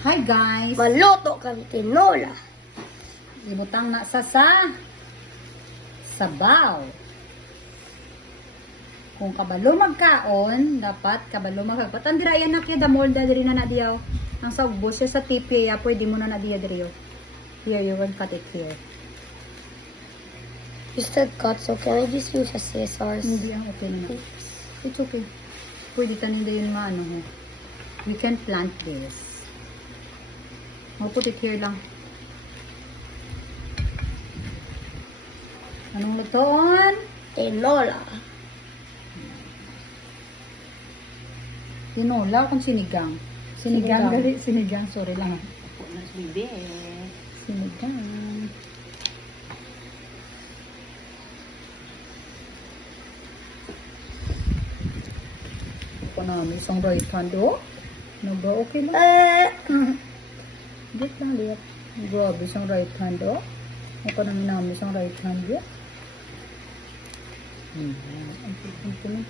Hi guys! Maluto kang tinola. Ibutang na sa sabaw. Kung kabalo magkaon, dapat kabalo magkaon. Andira yan na kaya damolda diri na diyaw. Ang sa ubos siya sa tipi ya, pwede mo na diya diri. Here, you will cut it here. You said cut, so can I just use a scissors? Hindi ang okay na. It's okay. Pwede tanin da yun maano mo. We can plant this. I'll put it here lang. Anong lutoon? Tinola. Tinola kung sinigang. Sinigang. Sinigang. Dali, sinigang. Sorry lang. Bibi. Sinigang. Ako namin isang right hand. Oh. Naga, okay lang. Dit lang, dit. Grabe, isang right hand. Oh. Ako namin isang right hand. Oh. Ang pipin ko na.